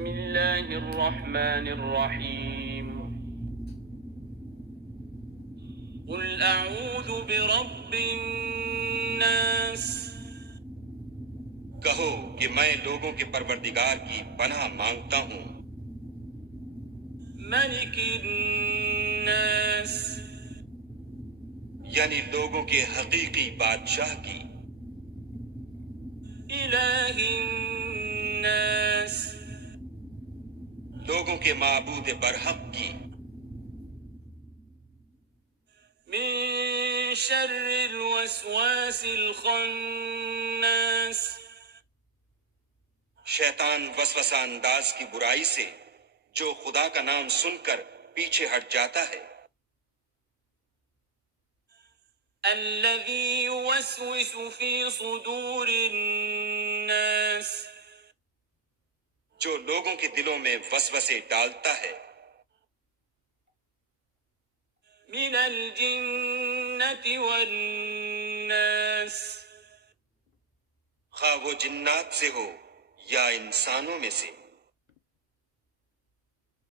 بسم اللہ الرحمن الرحیم قل اعوذ برب الناس کہو کہ میں لوگوں کے پروردگار کی پناہ مانگتا ہوں، ملک الناس یعنی لوگوں کے حقیقی بادشاہ کی، الہ الناس لوگوں کے معبود برحق کی، من شر الوسواس الخناس شیطان وسوسہ انداز کی برائی سے جو خدا کا نام سن کر پیچھے ہٹ جاتا ہے، الذي يوسوس في صدور الناس جو لوگوں کے دلوں میں وسوسے ڈالتا ہے، من الجنة والناس خواہ وہ جنات سے ہو یا انسانوں میں سے۔